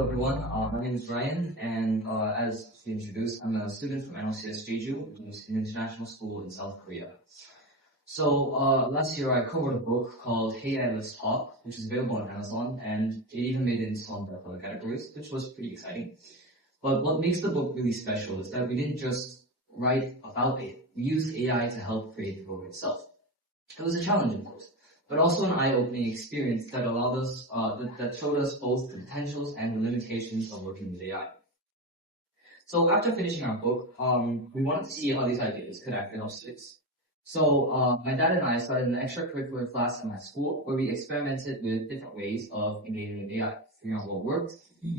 Hello everyone, my name is Ryan, and as we introduced, I'm a student from NLCS Jeju, which is an international school in South Korea. So last year I co-wrote a book called Hey AI Let's Talk, which is available on Amazon, and it even made it into some of the other categories, which was pretty exciting. But what makes the book really special is that we didn't just write about it, we used AI to help create the book itself. It was a challenge, of course, but also an eye-opening experience that allowed us, that showed us both the potentials and the limitations of working with AI. So after finishing our book, we wanted to see how these ideas could act in our students. So my dad and I started an extracurricular class in my school where we experimented with different ways of engaging with AI, figuring out what worked,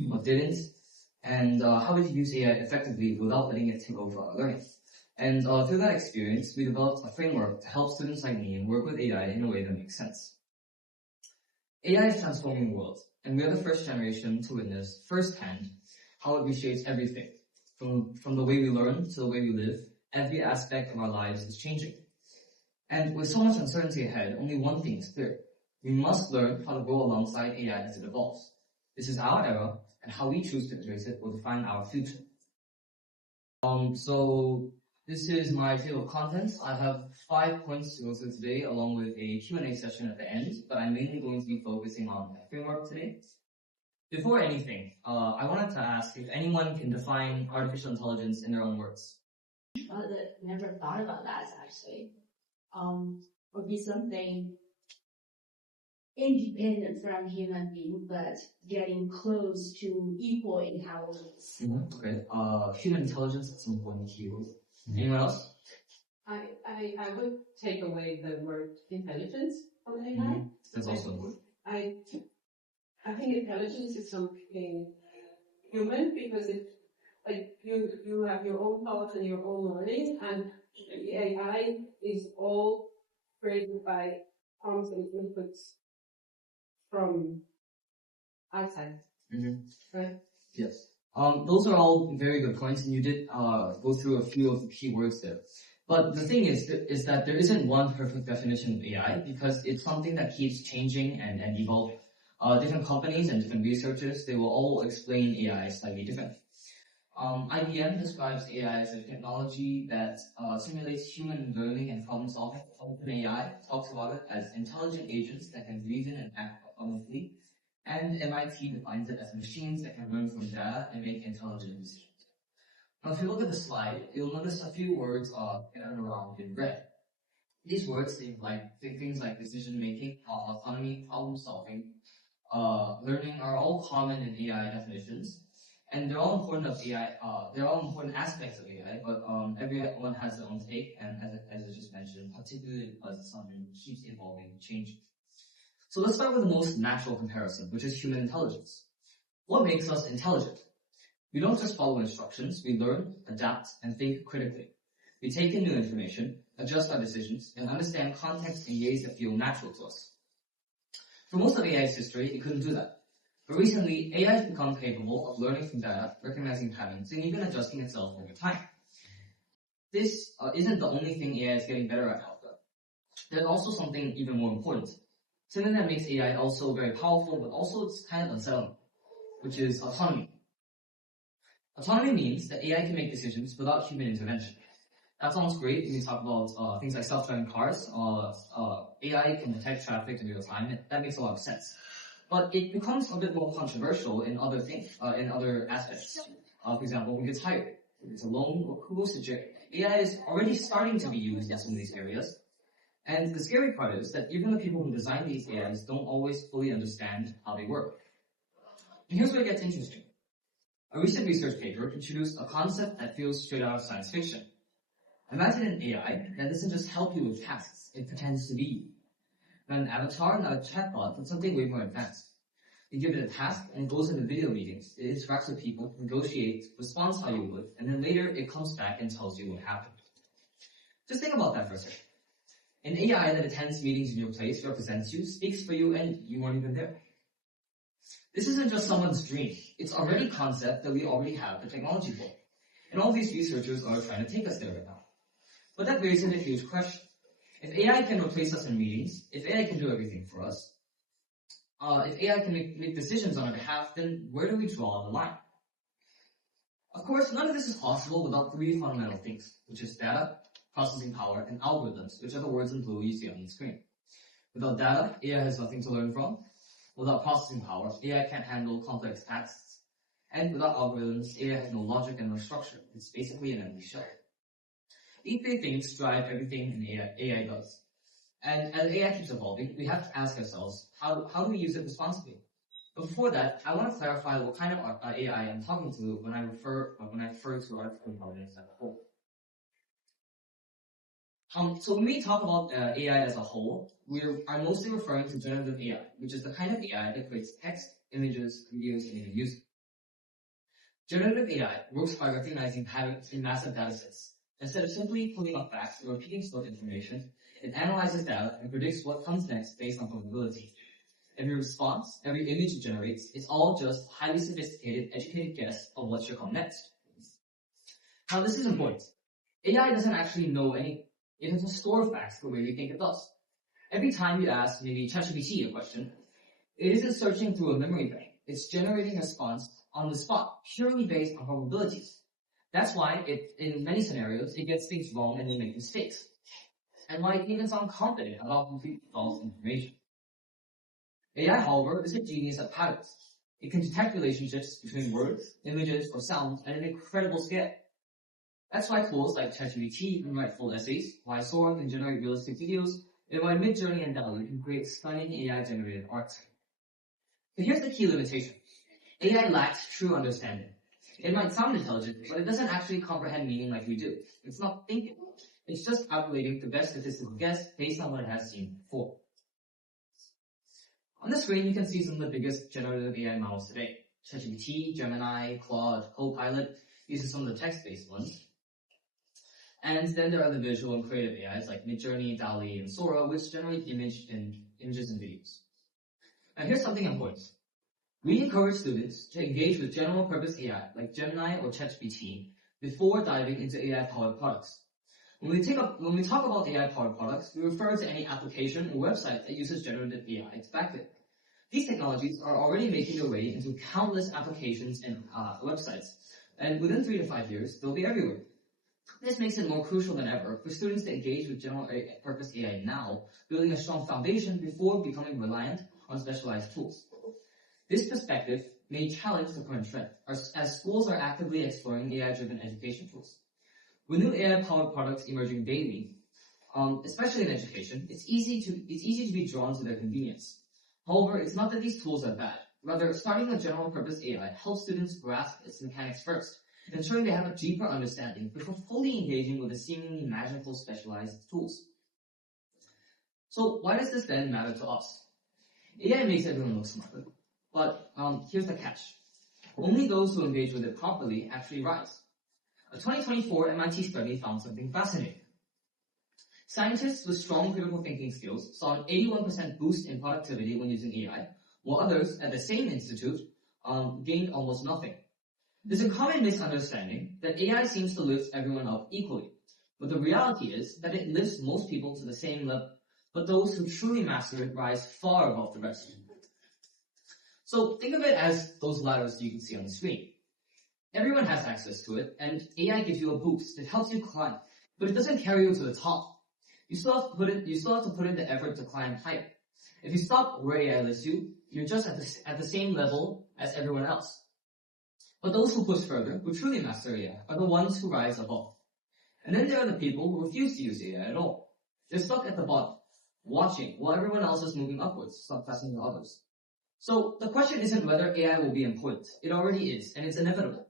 what didn't, and how we could use AI effectively without letting it take over our learning. And through that experience, we developed a framework to help students like me work with AI in a way that makes sense. AI is transforming the world, and we are the first generation to witness firsthand how it reshapes everything. From the way we learn to the way we live, every aspect of our lives is changing. And with so much uncertainty ahead, only one thing is clear. We must learn how to grow alongside AI as it evolves. This is our era, and how we choose to embrace it will define our future. So this is my table of contents. I have 5 points to go through today, along with a Q&A session at the end, but I'm mainly going to be focusing on my framework today. Before anything, I wanted to ask if anyone can define artificial intelligence in their own words. Never thought about that, actually. Would be something independent from human being, but getting close to equal intelligence. Okay. Human intelligence is an important keyword. Anyone else? I would take away the word intelligence from AI. That's also good. I think intelligence is something human because it, like, you have your own thoughts and your own learning, and the AI is all created by prompts and inputs from outside. Right? Yes. Those are all very good points, and you did go through a few of the key words there. But the thing is that there isn't one perfect definition of AI because it's something that keeps changing and evolving. Different companies and different researchers, they will all explain AI slightly differently. IBM describes AI as a technology that simulates human learning and problem solving. OpenAI talks about it as intelligent agents that can reason and act autonomously. And MIT defines it as machines that can learn from data and make intelligent decisions. Now, if you look at the slide, you'll notice a few words scattered around in red. These words think things like decision-making, autonomy, problem-solving, learning are all common in AI definitions. And they're all important of AI. They're all important aspects of AI, but everyone has their own take. And as I just mentioned, particularly because it's something that keeps evolving, changing. So let's start with the most natural comparison, which is human intelligence. What makes us intelligent? We don't just follow instructions. We learn, adapt, and think critically. We take in new information, adjust our decisions, and understand context in ways that feel natural to us. For most of AI's history, it couldn't do that. But recently, AI has become capable of learning from data, recognizing patterns, and even adjusting itself over time. This isn't the only thing AI is getting better at, however. There's also something even more important. Something that makes AI also very powerful, but also it's kind of unsettling, which is autonomy. Autonomy means that AI can make decisions without human intervention. That sounds great when you talk about things like self-driving cars. AI can detect traffic in real time. That makes a lot of sense. But it becomes a bit more controversial in other things, in other aspects. For example, who gets hired, who gets a loan, or who goes to jail. AI is already starting to be used in some of these areas. And the scary part is that even the people who design these AIs don't always fully understand how they work. And here's where it gets interesting. A recent research paper introduced a concept that feels straight out of science fiction. Imagine an AI that doesn't just help you with tasks, it pretends to be you. Not an avatar, not a chatbot, but something way more advanced. You give it a task and it goes into video meetings. It interacts with people, negotiates, responds how you would, and then later it comes back and tells you what happened. Just think about that for a second. An AI that attends meetings in your place, represents you, speaks for you, and you weren't even there. This isn't just someone's dream. It's already a concept that we already have the technology for. And all these researchers are trying to take us there right now. But that raises a huge question. If AI can replace us in meetings, if AI can do everything for us, if AI can make decisions on our behalf, then where do we draw the line? Of course, none of this is possible without three fundamental things, which is data, processing power, and algorithms, which are the words in blue you see on the screen. Without data, AI has nothing to learn from. Without processing power, AI can't handle complex tasks. And without algorithms, AI has no logic and no structure. It's basically an empty shell. These three things drive everything AI does. And as AI keeps evolving, we have to ask ourselves, how do we use it responsibly? But before that, I want to clarify what kind of AI I'm talking to when I refer to artificial intelligence as a whole. So when we talk about AI as a whole, I'm mostly referring to generative AI, which is the kind of AI that creates text, images, videos, and even music. Generative AI works by recognizing patterns in massive datasets. Instead of simply pulling up facts or repeating stored information, it analyzes data and predicts what comes next based on probability. Every response, every image it generates, is all just highly sophisticated, educated guess of what should come next. Now this is important. AI doesn't actually know anything. It doesn't store facts the way we think it does. Every time you ask maybe ChatGPT a question, it isn't searching through a memory bank. It's generating a response on the spot, purely based on probabilities. That's why in many scenarios, it gets things wrong and will make mistakes. And why it even sounds confident about completely false information. AI, however, is a genius at patterns. It can detect relationships between words, images, or sounds at an incredible scale. That's why tools like ChatGPT can write full essays, why Sora can generate realistic videos, and why Midjourney and DALL-E can create stunning AI-generated art. But here's the key limitation. AI lacks true understanding. It might sound intelligent, but it doesn't actually comprehend meaning like we do. It's not thinking. It's just calculating the best statistical guess based on what it has seen before. On the screen, you can see some of the biggest generative AI models today. ChatGPT, Gemini, Claude, Copilot. These are some of the text-based ones. And then there are the visual and creative AIs like Midjourney, DALL-E, and Sora, which generate images and videos. Now here's something important. We encourage students to engage with general purpose AI like Gemini or ChatGPT before diving into AI-powered products. When we talk about AI-powered products, we refer to any application or website that uses generative AI to back it. These technologies are already making their way into countless applications and websites, and within 3 to 5 years, they'll be everywhere. This makes it more crucial than ever for students to engage with general purpose AI now, building a strong foundation before becoming reliant on specialized tools. This perspective may challenge the current trend, as schools are actively exploring AI-driven education tools. With new AI-powered products emerging daily, especially in education, it's easy to be drawn to their convenience. However, it's not that these tools are bad. Rather, starting with general-purpose AI helps students grasp its mechanics first, ensuring they have a deeper understanding before fully engaging with the seemingly magical specialized tools. So, why does this then matter to us? AI makes everyone look smarter, but here's the catch. Only those who engage with it properly actually rise. A 2024 MIT study found something fascinating. Scientists with strong critical thinking skills saw an 81% boost in productivity when using AI, while others at the same institute gained almost nothing. There's a common misunderstanding that AI seems to lift everyone up equally, but the reality is that it lifts most people to the same level, but those who truly master it rise far above the rest. So think of it as those ladders you can see on the screen. Everyone has access to it, and AI gives you a boost. It helps you climb, but it doesn't carry you to the top. You still have to put in the effort to climb higher. If you stop where AI lifts you, you're just at the same level as everyone else. But those who push further, who truly master AI, are the ones who rise above. And then there are the people who refuse to use AI at all. They're stuck at the bottom, watching while everyone else is moving upwards, surpassing the others. So the question isn't whether AI will be important. It already is, and it's inevitable.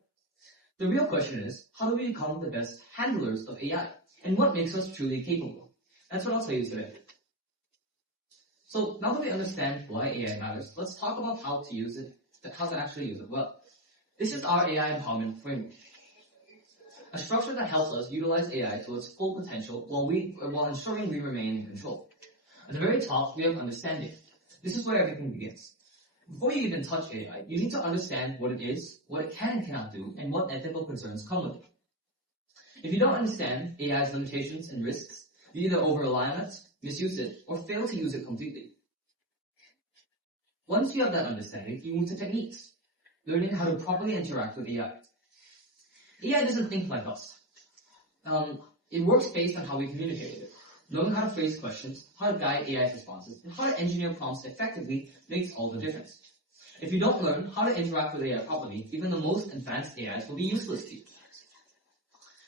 The real question is, how do we become the best handlers of AI? And what makes us truly capable? That's what I'll tell you today. So now that we understand why AI matters, let's talk about how to actually use it well. This is our AI empowerment framework. A structure that helps us utilize AI to its full potential while ensuring we remain in control. At the very top, we have understanding. This is where everything begins. Before you even touch AI, you need to understand what it is, what it can and cannot do, and what ethical concerns come with it. If you don't understand AI's limitations and risks, you either over-rely on it, misuse it, or fail to use it completely. Once you have that understanding, you move to techniques, learning how to properly interact with AI. AI doesn't think like us. It works based on how we communicate with it. Knowing how to phrase questions, how to guide AI's responses, and how to engineer prompts effectively makes all the difference. If you don't learn how to interact with AI properly, even the most advanced AIs will be useless to you.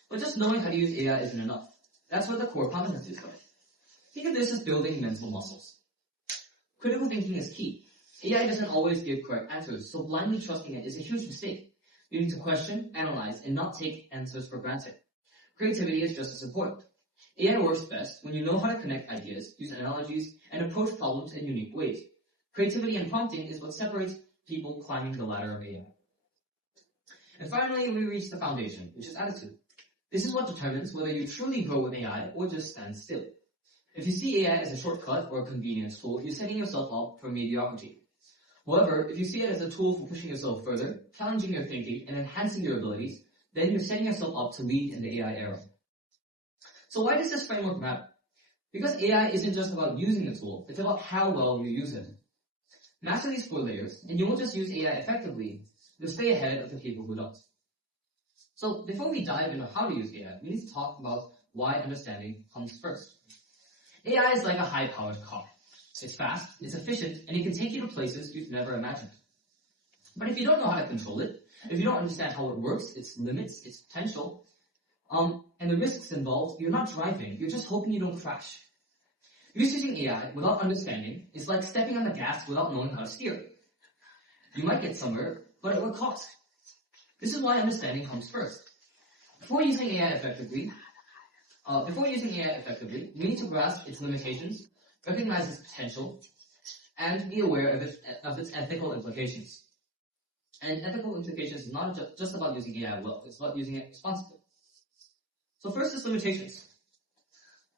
But just knowing how to use AI isn't enough. That's where the core competencies go. Think of this as building mental muscles. Critical thinking is key. AI doesn't always give correct answers, so blindly trusting it is a huge mistake. You need to question, analyze, and not take answers for granted. Creativity is just as important. AI works best when you know how to connect ideas, use analogies, and approach problems in unique ways. Creativity and prompting is what separates people climbing the ladder of AI. And finally, we reach the foundation, which is attitude. This is what determines whether you truly grow with AI or just stand still. If you see AI as a shortcut or a convenience tool, you're setting yourself up for mediocrity. However, if you see it as a tool for pushing yourself further, challenging your thinking, and enhancing your abilities, then you're setting yourself up to lead in the AI era. So why does this framework matter? Because AI isn't just about using the tool, it's about how well you use it. Master these 4 layers, and you won't just use AI effectively, you'll stay ahead of the people who don't. So before we dive into how to use AI, we need to talk about why understanding comes first. AI is like a high-powered car. It's fast, it's efficient, and it can take you to places you've never imagined. But if you don't know how to control it, if you don't understand how it works, its limits, its potential, and the risks involved, you're not driving, you're just hoping you don't crash. Using AI without understanding is like stepping on the gas without knowing how to steer. You might get somewhere, but at what cost? This is why understanding comes first. Before using AI effectively, we need to grasp its limitations, recognize its potential, and be aware of its ethical implications. And ethical implications is not just about using AI well, it's about using it responsibly. So first is limitations.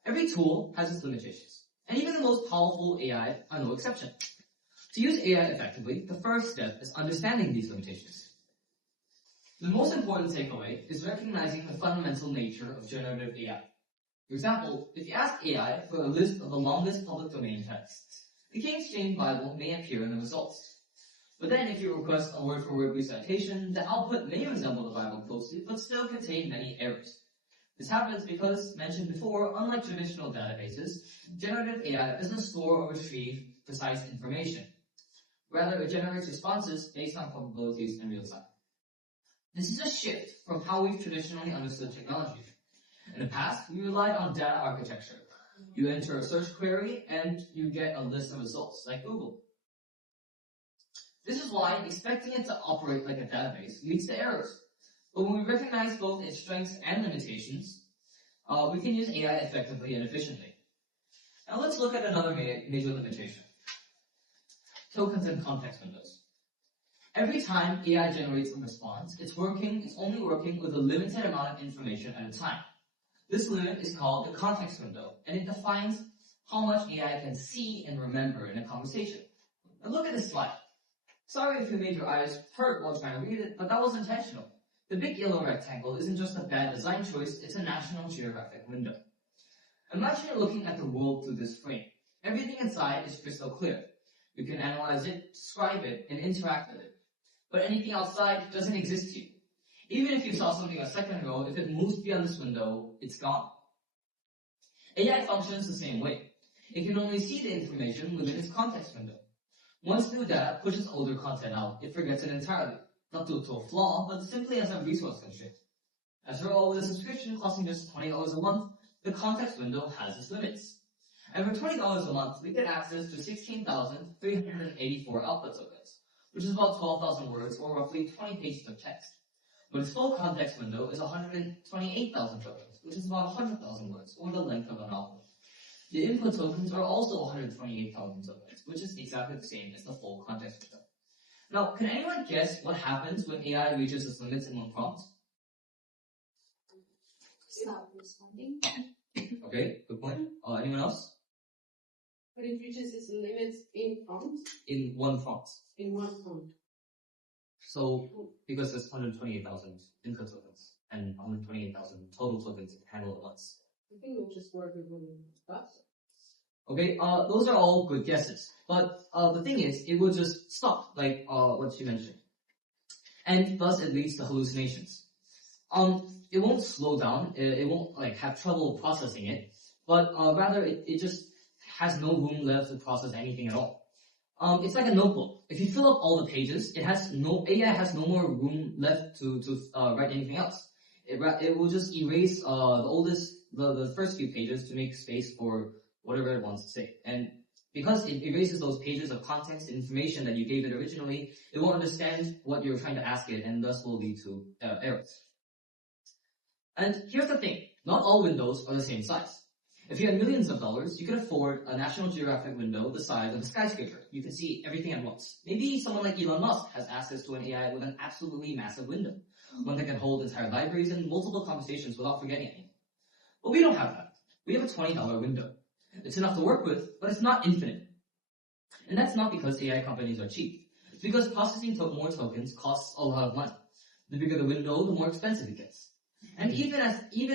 Every tool has its limitations, and even the most powerful AI are no exception. To use AI effectively, the first step is understanding these limitations. The most important takeaway is recognizing the fundamental nature of generative AI. For example, if you ask AI for a list of the longest public domain texts, the King James Bible may appear in the results. But then if you request a word-for-word recitation, the output may resemble the Bible closely, but still contain many errors. This happens because, mentioned before, unlike traditional databases, generative AI doesn't store or retrieve precise information. Rather, it generates responses based on probabilities in real time. This is a shift from how we've traditionally understood technology. In the past, we relied on data architecture. You enter a search query and you get a list of results, like Google. This is why expecting it to operate like a database leads to errors. But when we recognize both its strengths and limitations, we can use AI effectively and efficiently. Now let's look at another major limitation. Tokens and context windows. Every time AI generates a response, it's only working with a limited amount of information at a time. This limit is called the context window, and it defines how much AI can see and remember in a conversation. Now look at this slide. Sorry if you made your eyes hurt while trying to read it, but that was intentional. The big yellow rectangle isn't just a bad design choice, it's a National Geographic window. Imagine you're looking at the world through this frame. Everything inside is crystal clear. You can analyze it, describe it, and interact with it. But anything outside doesn't exist to you. Even if you saw something a second ago, if it moves beyond this window, it's gone. AI functions the same way. It can only see the information within its context window. Once new data pushes older content out, it forgets it entirely. Not due to a flaw, but simply as a resource constraint. After all, with a subscription costing just $20 a month, the context window has its limits. And for $20 a month, we get access to 16,384 output tokens, which is about 12,000 words or roughly 20 pages of text. But its full context window is 128,000 tokens, which is about 100,000 words, or the length of a novel. The input tokens are also 128,000 tokens, which is exactly the same as the full context window. Now, can anyone guess what happens when AI reaches its limits in one prompt? Stop responding. Okay, good point. Anyone else? But it reaches its limits in prompt? In one prompt. In one prompt. So, because there's 128,000 input tokens and 128,000 total tokens to handle at once. I think we'll just work with one faster. Okay, those are all good guesses. But the thing is, it will just stop, like what she mentioned. And thus it leads to hallucinations. It won't slow down, it won't like have trouble processing it, but rather it just has no room left to process anything at all. It's like a notebook. If you fill up all the pages, AI has no more room left to write anything else. It will just erase the first few pages to make space for whatever it wants to say. And because it erases those pages of context and information that you gave it originally, it won't understand what you're trying to ask it, and thus will lead to errors. And here's the thing, not all windows are the same size. If you had millions of dollars, you could afford a National Geographic window the size of a skyscraper. You can see everything at once. Maybe someone like Elon Musk has access to an AI with an absolutely massive window, one that can hold entire libraries and multiple conversations without forgetting anything. But we don't have that. We have a $20 window. It's enough to work with, but it's not infinite. And that's not because AI companies are cheap. It's because processing more tokens costs a lot of money. The bigger the window, the more expensive it gets. And even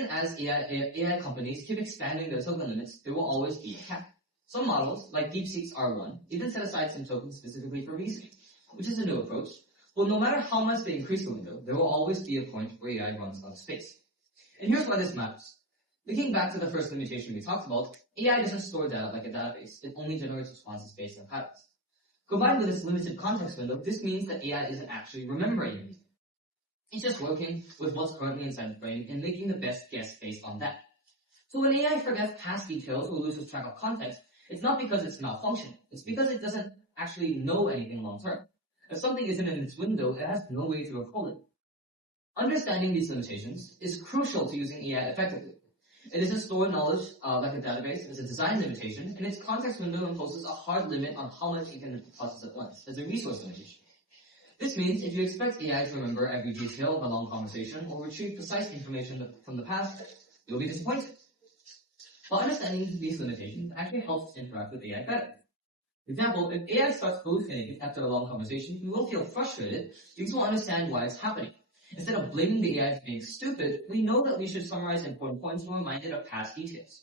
as AI companies keep expanding their token limits, there will always be a cap. Some models, like DeepSeek's R1, even set aside some tokens specifically for reasoning, which is a new approach. But no matter how much they increase the window, there will always be a point where AI runs out of space. And here's why this matters. Linking back to the first limitation we talked about, AI doesn't store data like a database. It only generates responses based on patterns. Combined with this limited context window, this means that AI isn't actually remembering anything. It's just working with what's currently inside the brain and making the best guess based on that. So when AI forgets past details or loses track of context, it's not because it's malfunctioning. It's because it doesn't actually know anything long term. If something isn't in its window, it has no way to recall it. Understanding these limitations is crucial to using AI effectively. It doesn't store knowledge like a database. It's a design limitation, and its context window imposes a hard limit on how much it can process at once. It's a resource limitation. This means if you expect AI to remember every detail of a long conversation or retrieve precise information from the past, you'll be disappointed. But understanding these limitations actually helps interact with AI better. For example, if AI starts hallucinating after a long conversation, we won't feel frustrated because we'll understand why it's happening. Instead of blaming the AI for being stupid, we know that we should summarize important points and remind it of past details.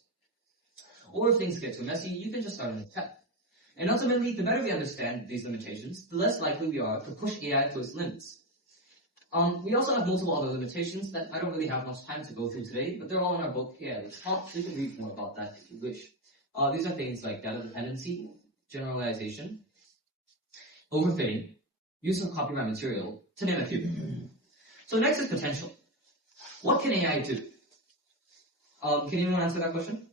Or if things get too messy, you can just start an attack. And ultimately, the better we understand these limitations, the less likely we are to push AI to its limits. We also have multiple other limitations that I don't really have much time to go through today, but they're all in our book AI Let's Talk, so you can read more about that if you wish. These are things like data dependency, generalization, overfitting, use of copyright material, to name a few. So next is potential. What can AI do? Can anyone answer that question?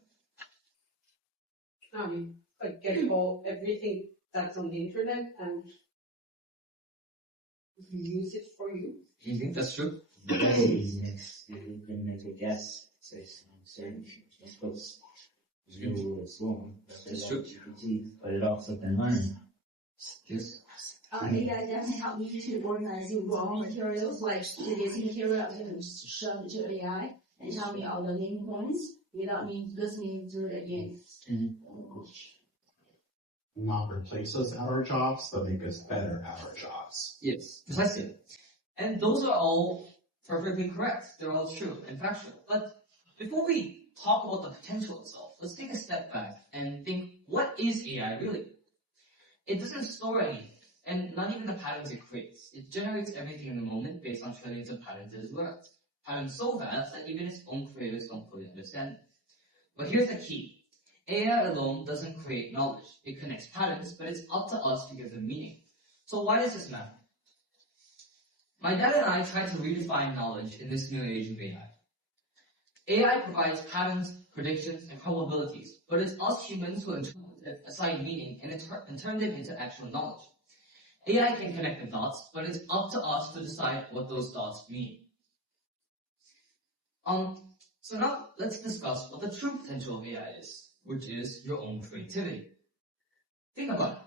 Like get everything that's on the internet and use it for you. You think that's true? Next, you can make a guess. Say certain suppose you assume That's true. GPT, but it also can learn. Yes. AI definitely help me to organize your raw materials, like this material I can show to AI and tell me all the main points without me listening through it again. Not replace us at our jobs, but make us better at our jobs. Yes, precisely. And those are all perfectly correct. They're all true and factual. But before we talk about the potential itself, let's take a step back and think, what is AI really? It doesn't store anything, and not even the patterns it creates. It generates everything in the moment based on trillions of patterns it has learned. Patterns so vast that even its own creators don't fully understand them. But here's the key. AI alone doesn't create knowledge. It connects patterns, but it's up to us to give them meaning. So why does this matter? My dad and I tried to redefine knowledge in this new age of AI. AI provides patterns, predictions, and probabilities, but it's us humans who interpret it, assign meaning, and turn it into actual knowledge. AI can connect the dots, but it's up to us to decide what those dots mean. So now let's discuss what the true potential of AI is, which is your own creativity. Think about it.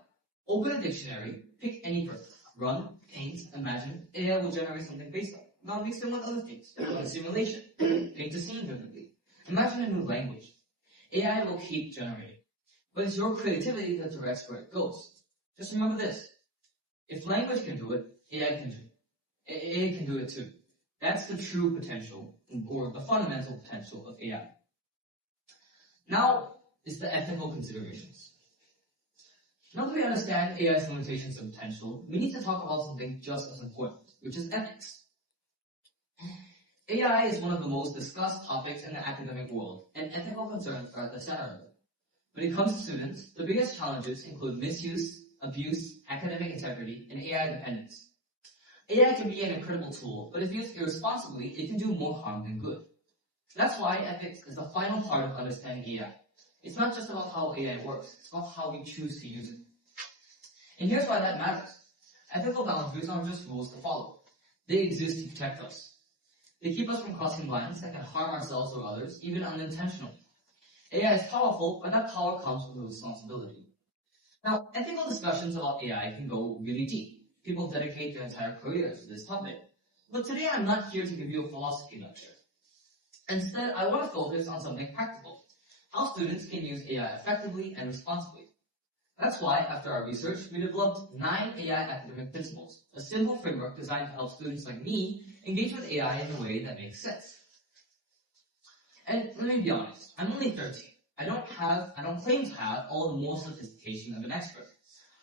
Open a dictionary, pick any verb, run, paint, imagine, AI will generate something based on it. Now mix them with other things. Run a simulation, paint a scene vividly. Imagine a new language. AI will keep generating. But it's your creativity that directs where it goes. Just remember this. If language can do it, AI can do it. AI can do it too. That's the true potential, or the fundamental potential of AI. Now, is the ethical considerations. Now that we understand AI's limitations and potential, we need to talk about something just as important, which is ethics. AI is one of the most discussed topics in the academic world, and ethical concerns are at the center of it. When it comes to students, the biggest challenges include misuse, abuse, academic integrity, and AI dependence. AI can be an incredible tool, but if used irresponsibly, it can do more harm than good. That's why ethics is the final part of understanding AI. It's not just about how AI works, it's about how we choose to use it. And here's why that matters. Ethical boundaries aren't just rules to follow. They exist to protect us. They keep us from crossing lines that can harm ourselves or others, even unintentionally. AI is powerful, but that power comes with responsibility. Now, ethical discussions about AI can go really deep. People dedicate their entire careers to this topic. But today I'm not here to give you a philosophy lecture. Instead, I want to focus on something practical. How students can use AI effectively and responsibly. That's why, after our research, we developed 9 AI academic principles, a simple framework designed to help students like me engage with AI in a way that makes sense. And let me be honest, I'm only 13. I don't claim to have all the moral sophistication of an expert.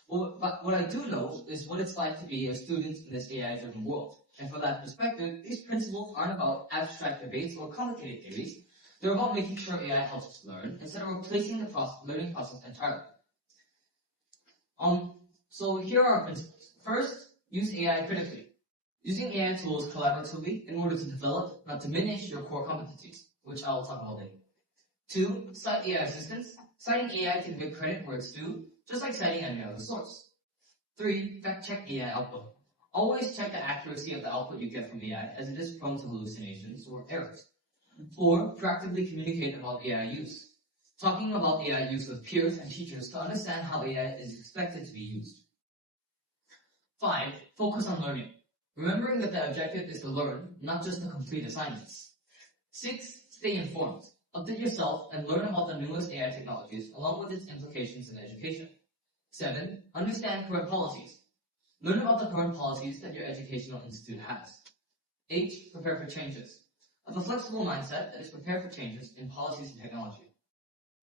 But what I do know is what it's like to be a student in this AI-driven world. And from that perspective, these principles aren't about abstract debates or complicated theories. They're about making sure AI helps us learn instead of replacing the learning process entirely. So here are our principles. First, use AI critically. Using AI tools collaboratively in order to develop, not diminish, your core competencies, which I will talk about later. 2, cite AI assistance. Citing AI to give credit where it's due, just like citing any other source. 3, fact-check AI output. Always check the accuracy of the output you get from AI, as it is prone to hallucinations or errors. 4, proactively communicate about AI use. Talking about AI use with peers and teachers to understand how AI is expected to be used. 5, focus on learning. Remembering that the objective is to learn, not just to complete assignments. 6, stay informed. Update yourself and learn about the newest AI technologies along with its implications in education. 7, understand current policies. Learn about the current policies that your educational institute has. 8, prepare for changes. Have a flexible mindset that is prepared for changes in policies and technology.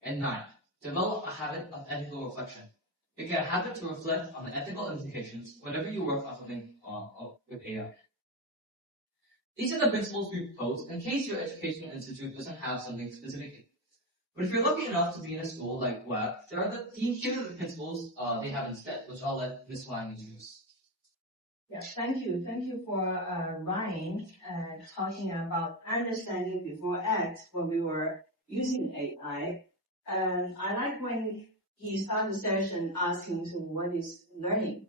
And 9, develop a habit of ethical reflection. Make it a habit to reflect on the ethical implications whenever you work on something with AI. These are the principles we propose in case your educational institute doesn't have something specific. But if you're lucky enough to be in a school like WAB, here are the principles they have instead, which I'll let Ms. Wang introduce. Yeah, thank you. Thank you for Ryan talking about understanding before act when we were using AI. I like when he started the session asking to what is learning.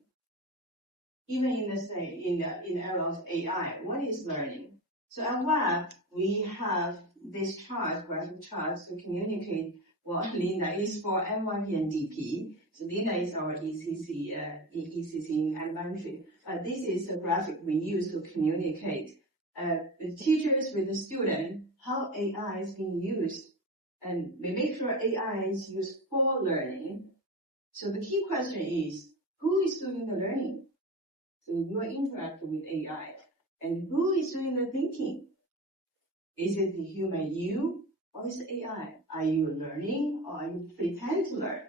Even in the era of AI, what is learning? So at WAB, we have this chart, graphic chart, to communicate what Linda is for MYP and DP. So Linda is our ECC in elementary. This is a graphic we use to communicate with teachers, with the student, how AI is being used. And we make sure AI is used for learning. So the key question is, who is doing the learning? So you are interacting with AI. And who is doing the thinking? Is it the human you or is it AI? Are you learning or are you pretend to learn?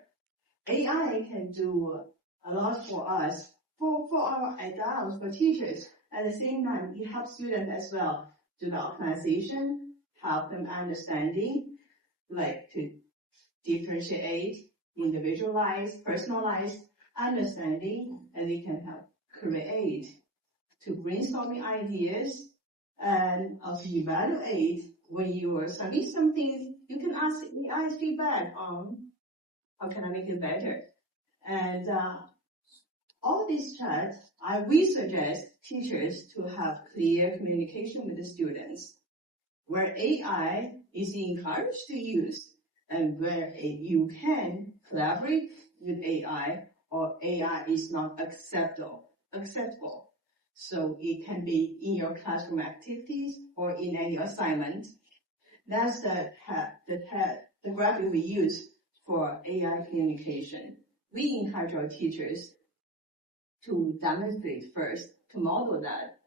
AI can do a lot for us, for our adults, for teachers. At the same time, it helps students as well do the organization, help them understanding, like to differentiate, individualize, personalize understanding, and they can help create, to brainstorming ideas, and also evaluate. When you are studying something, you can ask AI feedback on how can I make it better. And all these chats, we suggest teachers to have clear communication with the students, where AI is encouraged to use, and where you can collaborate with AI, or AI is not acceptable. So it can be in your classroom activities or in any assignment. That's the graphic we use for AI communication. We encourage our teachers to demonstrate first, to model that.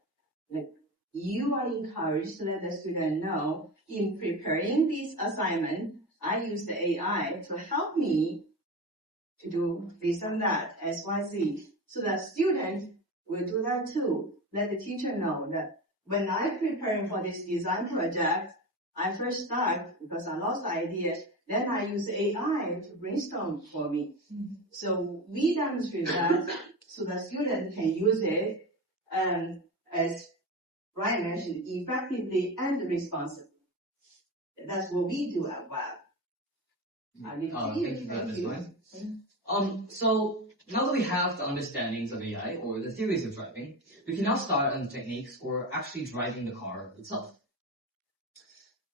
Like, you are encouraged to let the student know, in preparing this assignment, I use the AI to help me to do this and that, X, Y, Z, so that students will do that too. Let the teacher know that when I'm preparing for this design project, I first start because I lost the idea, then I use AI to brainstorm for me. So we demonstrate that so the student can use it, as Ryan mentioned, effectively and responsibly. That's what we do at WAB. Thank you for that, Ms. Ryan. So now that we have the understandings of AI or the theories of driving, we can now start on the techniques for actually driving the car itself.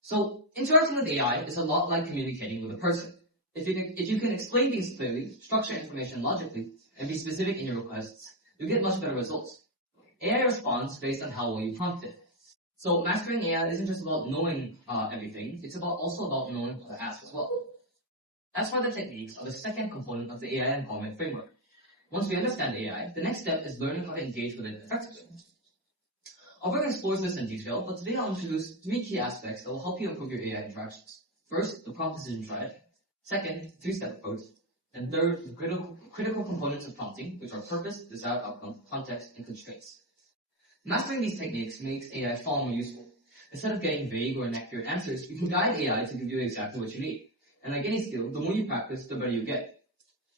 So interacting with AI is a lot like communicating with a person. If you can explain things clearly, structure information logically, and be specific in your requests, you get much better results. AI responds based on how well you prompt it. So mastering AI isn't just about knowing everything, it's also about knowing how to ask as well. That's why the techniques are the second component of the AI empowerment framework. Once we understand AI, the next step is learning how to engage with it effectively. Our work explores this in detail, but today I'll introduce 3 key aspects that will help you improve your AI interactions. First, the prompt decision triad. Second, 3-step approach. And third, the critical components of prompting, which are purpose, desired outcome, context, and constraints. Mastering these techniques makes AI far more useful. Instead of getting vague or inaccurate answers, you can guide AI to give you exactly what you need. And like any skill, the more you practice, the better you get.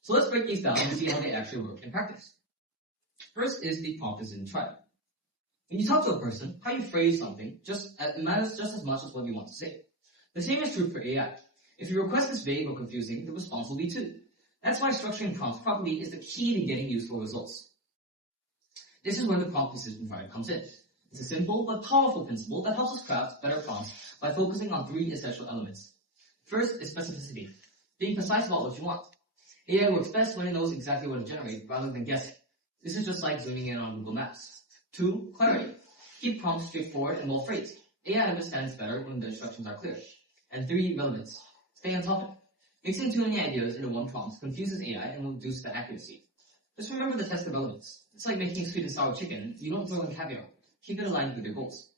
So let's break these down and see how they actually work in practice. First is the prompt decision triad. When you talk to a person, how you phrase something matters just as much as what you want to say. The same is true for AI. If your request is vague or confusing, the response will be too. That's why structuring prompts properly is the key to getting useful results. This is where the prompt decision triad comes in. It's a simple but powerful principle that helps us craft better prompts by focusing on 3 essential elements. First is specificity, being precise about what you want. AI works best when it knows exactly what to generate rather than guessing. This is just like zooming in on Google Maps. 2, clarity. Keep prompts straightforward and well phrased. AI understands better when the instructions are clear. And 3, relevance. Stay on topic. Mixing too many ideas into one prompt confuses AI and will reduce the accuracy. Just remember the test of relevance. It's like making sweet and sour chicken. You don't throw in caviar. Keep it aligned with your goals.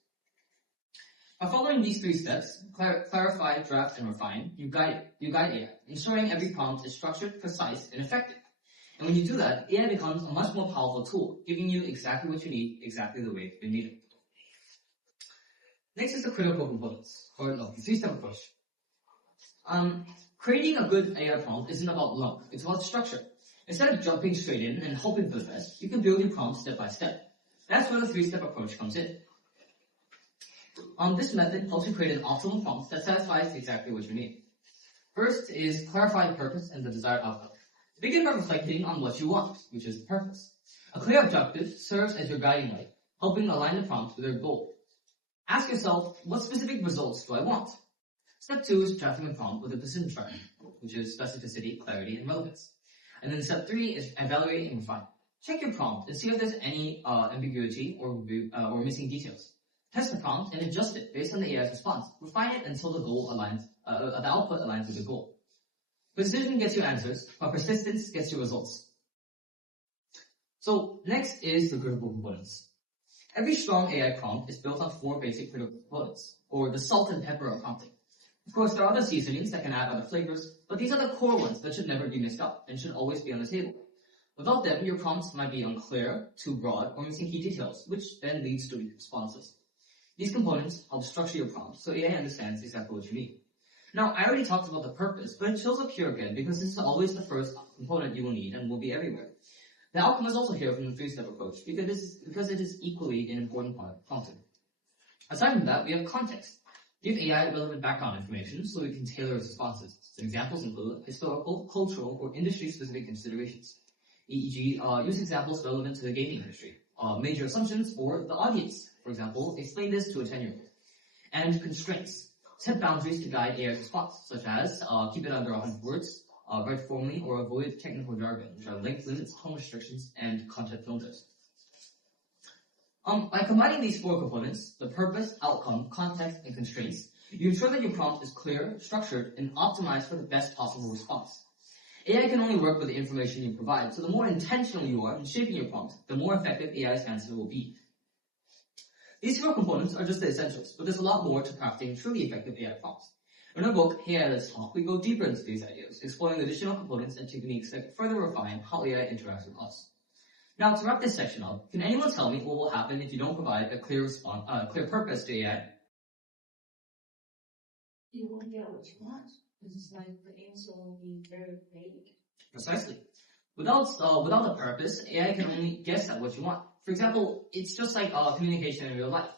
By following these 3 steps, clarify, draft, and refine, you guide AI, ensuring every prompt is structured, precise, and effective. And when you do that, AI becomes a much more powerful tool, giving you exactly what you need, exactly the way you need it. Next is the critical components, or no, the 3-step approach. Creating a good AI prompt isn't about luck, it's about structure. Instead of jumping straight in and hoping for the best, you can build your prompt step by step. That's where the 3-step approach comes in. This method helps you create an optimal prompt that satisfies exactly what you need. First is clarify the purpose and the desired outcome. Begin by reflecting on what you want, which is the purpose. A clear objective serves as your guiding light, helping align the prompt with your goal. Ask yourself, what specific results do I want? Step 2 is drafting a prompt with a decision triad, which is specificity, clarity, and relevance. And then step 3 is evaluate and refine. Check your prompt and see if there's any ambiguity or missing details. Test the prompt and adjust it based on the AI's response. Refine it until the output aligns with the goal. Precision gets you answers, but persistence gets you results. So next is the critical components. Every strong AI prompt is built on 4 basic critical components, or the salt and pepper of prompting. Of course, there are other seasonings that can add other flavors, but these are the core ones that should never be missed out and should always be on the table. Without them, your prompts might be unclear, too broad, or missing key details, which then leads to weak responses. These components help structure your prompt so AI understands exactly what you need. Now, I already talked about the purpose, but it shows up here again because this is always the first component you will need and will be everywhere. The outcome is also here from the 3-step approach because it is equally an important part of prompting. Aside from that, we have context. Give AI relevant background information so we can tailor its responses. Some examples include historical, cultural, or industry-specific considerations. E.g., use examples relevant to the gaming industry. Major assumptions for the audience. For example, explain this to a 10-year-old. And constraints. Set boundaries to guide AI's response, such as keep it under 100 words, write formally, or avoid technical jargon, which are length limits, tone restrictions, and content filters. By combining these 4 components, the purpose, outcome, context, and constraints, you ensure that your prompt is clear, structured, and optimized for the best possible response. AI can only work with the information you provide, so the more intentional you are in shaping your prompt, the more effective AI's answer will be. These 4 components are just the essentials, but there's a lot more to crafting truly effective AI prompts. In our book, AI Let's Talk, we go deeper into these ideas, exploring additional components and techniques that further refine how AI interacts with us. Now, to wrap this section up, can anyone tell me what will happen if you don't provide a clear purpose to AI? You won't get what you want. It's like the answer will be very vague. Precisely. Without a purpose, AI can only guess at what you want. For example, it's just like communication in real life.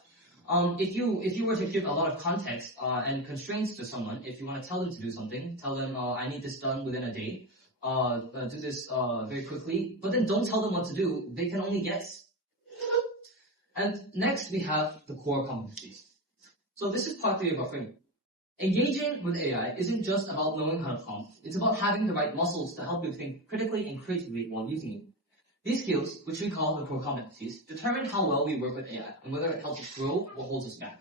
If you were to give a lot of context and constraints to someone, if you want to tell them to do something, tell them I need this done within a day, do this very quickly, but then don't tell them what to do. They can only guess. And next we have the core competencies. So this is part 3 of our framework. Engaging with AI isn't just about knowing how to prompt. It's about having the right muscles to help you think critically and creatively while using it. These skills, which we call the core competencies, determine how well we work with AI and whether it helps us grow or holds us back.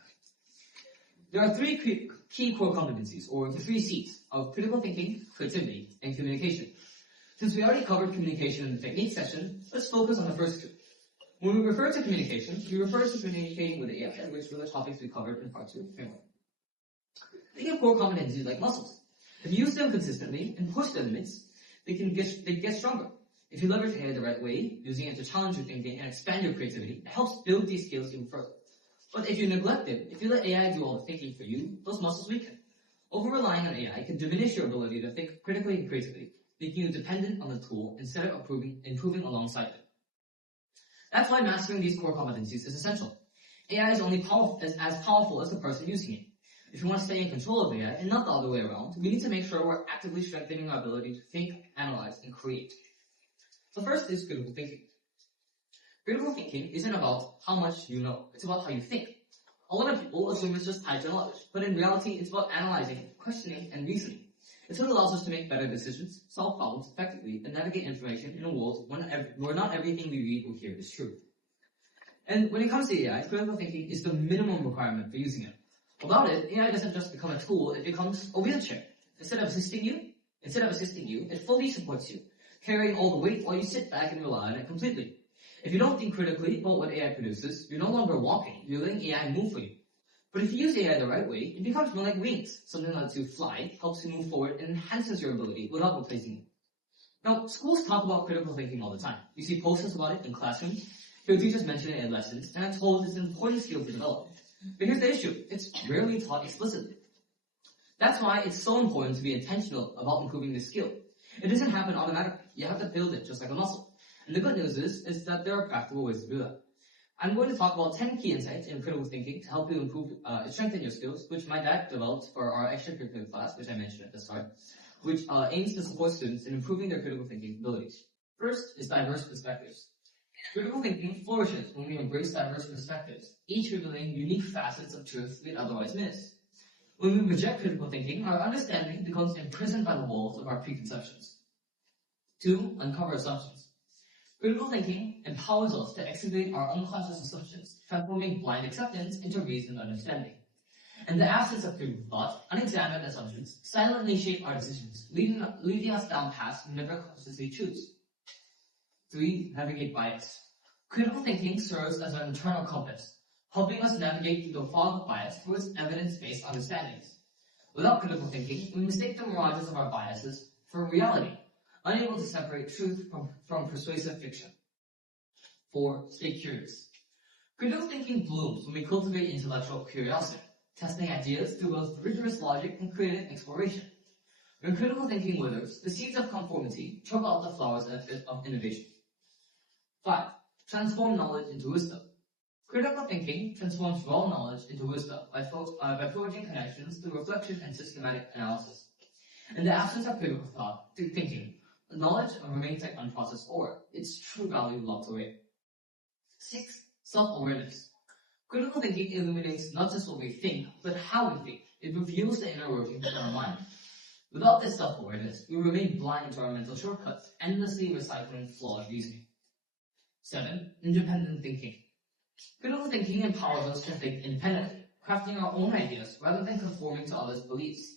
There are 3 key core competencies, or the 3 C's, of critical thinking, creativity, and communication. Since we already covered communication in the technique section, let's focus on the first 2. When we refer to communication, we refer to communicating with AI, which were the topics we covered in part 2 of the framework. Think of core competencies like muscles. If you use them consistently and push their limits, they get stronger. If you leverage AI the right way, using it to challenge your thinking and expand your creativity, it helps build these skills even further. But if you neglect it, if you let AI do all the thinking for you, those muscles weaken. Over-relying on AI can diminish your ability to think critically and creatively, making you dependent on the tool instead of improving alongside it. That's why mastering these core competencies is essential. AI is only as powerful as the person using it. If we want to stay in control of AI, and not the other way around, we need to make sure we're actively strengthening our ability to think, analyze, and create. So first is critical thinking. Critical thinking isn't about how much you know, it's about how you think. A lot of people assume it's just tied to knowledge, but in reality, it's about analyzing, questioning, and reasoning. It's what allows us to make better decisions, solve problems effectively, and navigate information in a world where not everything we read or hear is true. And when it comes to AI, critical thinking is the minimum requirement for using it. Without it, AI doesn't just become a tool, it becomes a wheelchair. Instead of assisting you, it fully supports you, carrying all the weight while you sit back and rely on it completely. If you don't think critically about what AI produces, you're no longer walking, you're letting AI move for you. But if you use AI the right way, it becomes more like wings, something that lets you fly, helps you move forward, and enhances your ability without replacing you. Now, schools talk about critical thinking all the time. You see posters about it in classrooms, hear teachers mention it in lessons, and I'm told it's an important skill to develop. But here's the issue, it's rarely taught explicitly. That's why it's so important to be intentional about improving this skill. It doesn't happen automatically. You have to build it just like a muscle. And the good news is that there are practical ways to do that. I'm going to talk about 10 key insights in critical thinking to help you strengthen your skills, which my dad developed for our extracurricular class, which I mentioned at the start, which aims to support students in improving their critical thinking abilities. First is diverse perspectives. Critical thinking flourishes when we embrace diverse perspectives, each revealing unique facets of truth we'd otherwise miss. When we reject critical thinking, our understanding becomes imprisoned by the walls of our preconceptions. 2. Uncover assumptions. Critical thinking empowers us to excavate our unconscious assumptions, transforming blind acceptance into reasoned understanding. In the absence of critical thought, unexamined assumptions silently shape our decisions, leading us down paths we never consciously choose. 3. Navigate bias. Critical thinking serves as an internal compass, helping us navigate through the fog of bias towards evidence-based understandings. Without critical thinking, we mistake the mirages of our biases for reality, unable to separate truth from persuasive fiction. 4. Stay curious. Critical thinking blooms when we cultivate intellectual curiosity, testing ideas through both rigorous logic and creative exploration. When critical thinking withers, the seeds of conformity choke out the flowers of innovation. 5. Transform knowledge into wisdom. Critical thinking transforms raw knowledge into wisdom by forging connections through reflection and systematic analysis. In the absence of critical thinking, knowledge remains like unprocessed ore, its true value locked away. 6. Self-awareness. Critical thinking illuminates not just what we think, but how we think. It reveals the inner workings of our mind. Without this self-awareness, we remain blind to our mental shortcuts, endlessly recycling flawed reasoning. 7. Independent thinking. Critical thinking empowers us to think independently, crafting our own ideas rather than conforming to others' beliefs.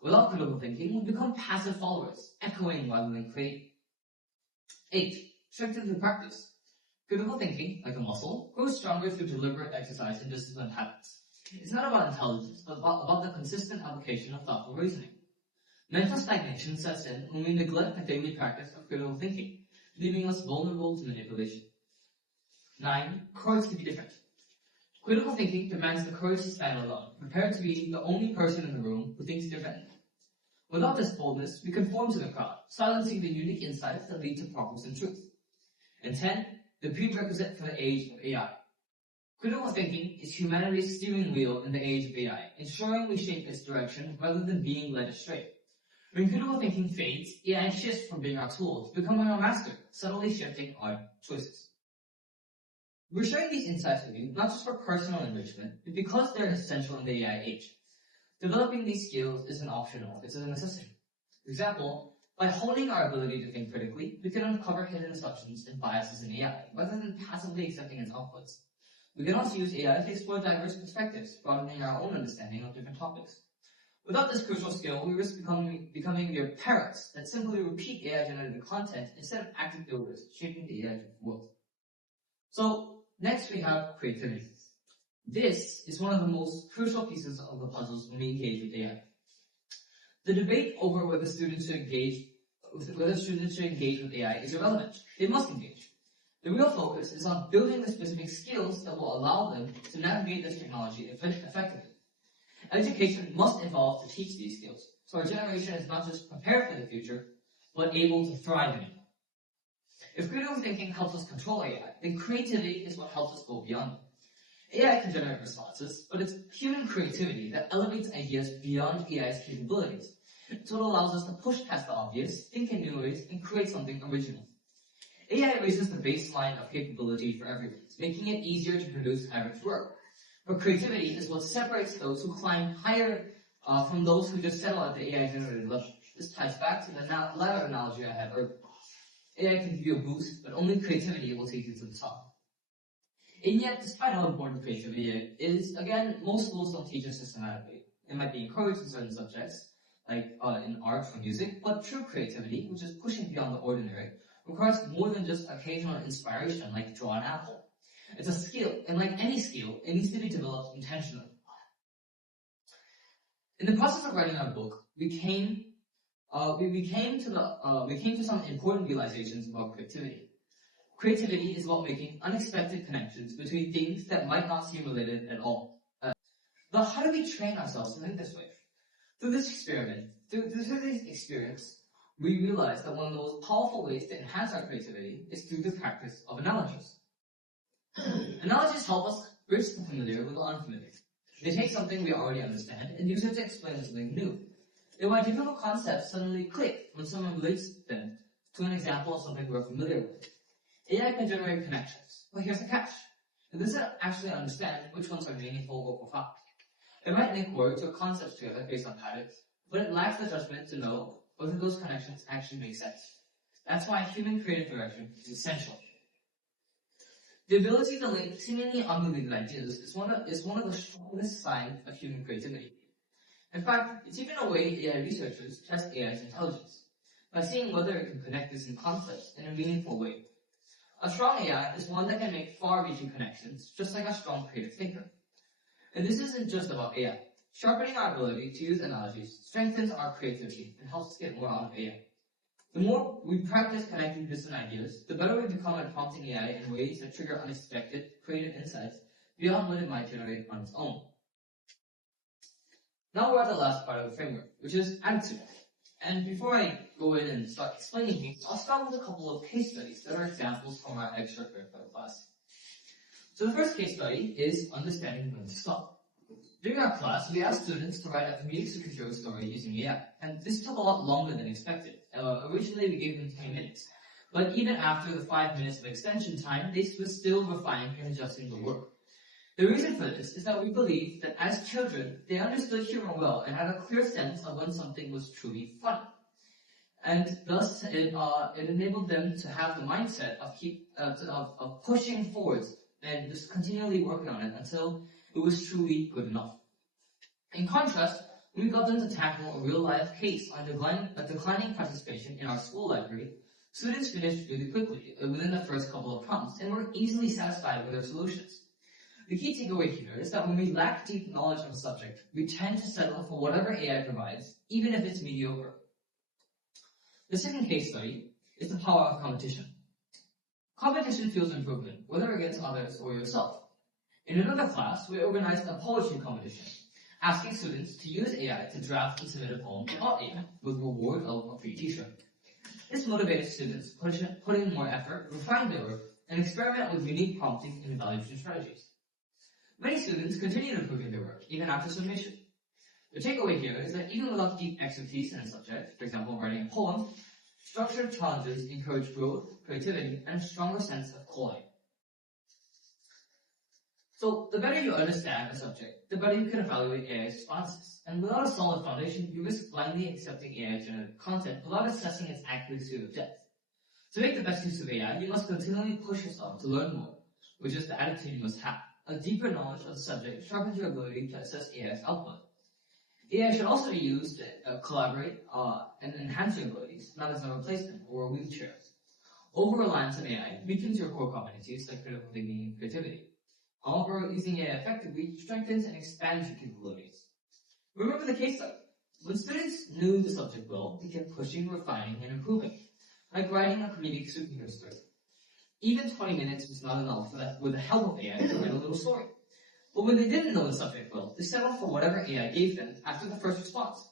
Without critical thinking, we become passive followers, echoing rather than creating. 8. Strengthen through practice. Critical thinking, like a muscle, grows stronger through deliberate exercise and disciplined habits. It's not about intelligence, but about the consistent application of thoughtful reasoning. Mental stagnation sets in when we neglect the daily practice of critical thinking, leaving us vulnerable to manipulation. 9. Courage to be different. Critical thinking demands the courage to stand alone, prepared to be the only person in the room who thinks differently. Without this boldness, we conform to the crowd, silencing the unique insights that lead to progress and truth. And 10. The prerequisite for the age of AI. Critical thinking is humanity's steering wheel in the age of AI, ensuring we shape its direction rather than being led astray. When critical thinking fades, AI shifts from being our tool to becoming our master, subtly shifting our choices. We're sharing these insights with you not just for personal enrichment, but because they're essential in the AI age. Developing these skills isn't optional, it's a necessity. For example, by honing our ability to think critically, we can uncover hidden assumptions and biases in AI, rather than passively accepting its outputs. We can also use AI to explore diverse perspectives, broadening our own understanding of different topics. Without this crucial skill, we risk becoming mere parrots that simply repeat AI-generated content instead of active builders shaping the AI world. So, next we have creativity. This is one of the most crucial pieces of the puzzles when we engage with AI. The debate over whether students should engage with AI is irrelevant. They must engage. The real focus is on building the specific skills that will allow them to navigate this technology effectively. Education must evolve to teach these skills, so our generation is not just prepared for the future, but able to thrive in it. If critical thinking helps us control AI, then creativity is what helps us go beyond it. AI can generate responses, but it's human creativity that elevates ideas beyond AI's capabilities. It's what allows us to push past the obvious, think in new ways, and create something original. AI raises the baseline of capability for everyone, making it easier to produce average work. But creativity is what separates those who climb higher from those who just settle at the AI-generated level. This ties back to the ladder analogy I had earlier. AI can give you a boost, but only creativity will take you to the top. And yet, despite how important creativity is, again, most schools don't teach it systematically. It might be encouraged in certain subjects, like in art or music, but true creativity, which is pushing beyond the ordinary, requires more than just occasional inspiration, like draw an apple. It's a skill, and like any skill, it needs to be developed intentionally. In the process of writing our book, we came to some important realizations about creativity. Creativity is about making unexpected connections between things that might not seem related at all. But how do we train ourselves to think this way? Through this experience, we realized that one of the most powerful ways to enhance our creativity is through the practice of analogies. Analogies help us bridge the familiar with the unfamiliar. They take something we already understand and use it to explain something new. And why difficult concepts suddenly click when someone relates them to an example of something we're familiar with. AI can generate connections, but here's the catch. It doesn't actually understand which ones are meaningful or profound. It might link words or concepts together based on patterns, but it lacks the judgment to know whether those connections actually make sense. That's why human creative direction is essential. The ability to link seemingly unrelated ideas is one of the strongest signs of human creativity. In fact, it's even a way AI researchers test AI's intelligence, by seeing whether it can connect distant concepts in a meaningful way. A strong AI is one that can make far-reaching connections, just like a strong creative thinker. And this isn't just about AI. Sharpening our ability to use analogies strengthens our creativity and helps us get more out of AI. The more we practice connecting distant ideas, the better we become at prompting AI in ways that trigger unexpected, creative insights beyond what it might generate on its own. Now we're at the last part of the framework, which is attitude. And before I go in and start explaining things, I'll start with a couple of case studies that are examples from our extracurricular class. So the first case study is understanding when to stop. During our class, we asked students to write a music superhero story using AI, and this took a lot longer than expected. Originally, we gave them 20 minutes, but even after the 5 minutes of extension time, they were still refining and adjusting the work. The reason for this is that we believe that as children, they understood humor well and had a clear sense of when something was truly funny. And thus, it enabled them to have the mindset of pushing forwards and just continually working on it until it was truly good enough. In contrast, we got them to tackle a real-life case on declining participation in our school library. Students finished really quickly within the first couple of prompts and were easily satisfied with their solutions. The key takeaway here is that when we lack deep knowledge of a subject, we tend to settle for whatever AI provides, even if it's mediocre. The second case study is the power of competition. Competition fuels improvement, whether against others or yourself. In another class, we organized a poetry competition, asking students to use AI to draft and submit a poem about AI, with reward of a free t-shirt. This motivated students to put in more effort, refine their work, and experiment with unique prompting and evaluation strategies. Many students continued improving their work, even after submission. The takeaway here is that even without deep expertise in a subject, for example, writing a poem, structured challenges encourage growth, creativity, and a stronger sense of quality. So, the better you understand a subject, the better you can evaluate AI's responses. And without a solid foundation, you risk blindly accepting AI-generated content without assessing its accuracy or depth. To make the best use of AI, you must continually push yourself to learn more, which is the attitude you must have. A deeper knowledge of the subject sharpens your ability to assess AI's output. AI should also be used to collaborate and enhance your abilities, not as a replacement or a wheelchair. Over-reliance on AI weakens your core competencies like critical thinking and creativity. However, using AI effectively strengthens and expands your capabilities. Remember the case study. When students knew the subject well, they kept pushing, refining, and improving, like writing a comedic superhero story. Even 20 minutes was not enough with the help of AI to write a little story. But when they didn't know the subject well, they settled for whatever AI gave them after the first response.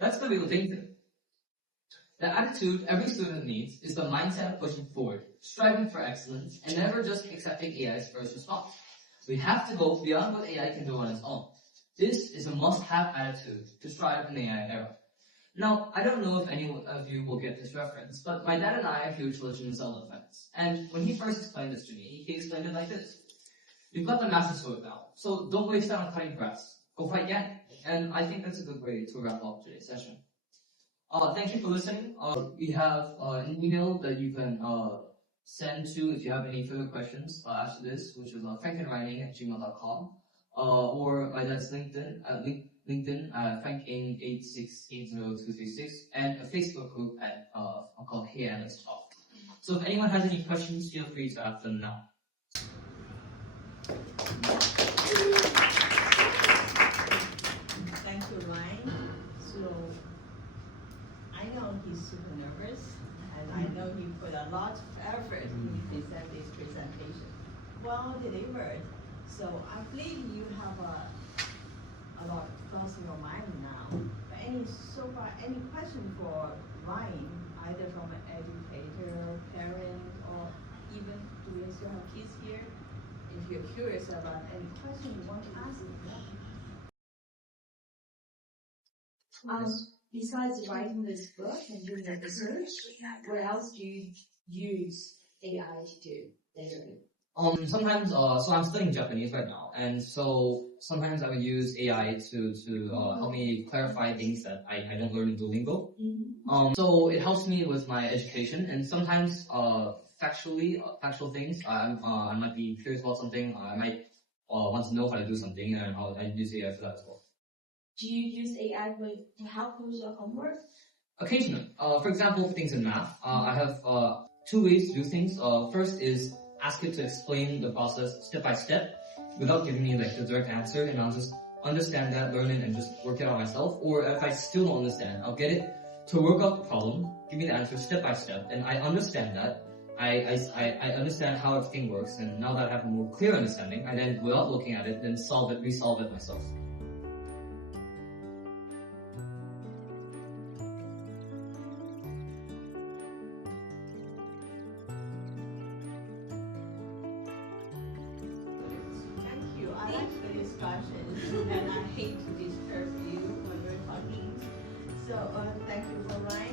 That's the real danger. The attitude every student needs is the mindset of pushing forward, striving for excellence, and never just accepting AI's first response. We have to go beyond what AI can do on its own. This is a must-have attitude to strive in the AI era. Now, I don't know if any of you will get this reference, but my dad and I are huge Legend of Zelda fans. And when he first explained this to me, he explained it like this. You've got the Master Sword now, so don't waste it on cutting grass. Go fight Yang. And I think that's a good way to wrap up today's session. Thank you for listening. We have an email that you can send to if you have any further questions after this, which is FrankandRyanNg@gmail.com, or my dad's LinkedIn at FrankAng86802236, and a Facebook group at called Hey Let's Talk. So if anyone has any questions, feel free to ask them now. Thank you, Ryan. So I know he's super nervous, and I know he put a lot of effort in present this presentation. Well delivered. So I believe you have a lot of thoughts in your mind now. But so far, any question for Ryan, either from an educator, parent, or even do we still have kids here? If you're curious about any question you want to ask them. Besides writing this book and doing the research, what else do you use AI to do later? Sometimes, so I'm studying Japanese right now, and so sometimes I would use AI to help me clarify things that I don't learn in Duolingo. So it helps me with my education, and sometimes factual things. I might be curious about something. I might want to know how to do something, and I use AI for that as well. Do you use AI to help with your homework? Occasionally. For example, for things in math, I have 2 ways to do things. First is ask it to explain the process step by step without giving me like the direct answer, and I'll just understand that, learn it, and just work it out myself. Or if I still don't understand, I'll get it to work out the problem, give me the answer step by step, and I understand that. I understand how everything works, and now that I have a more clear understanding, I then, without looking at it, then resolve it myself. And I hate to disturb you when you're talking. So thank you for Ryan.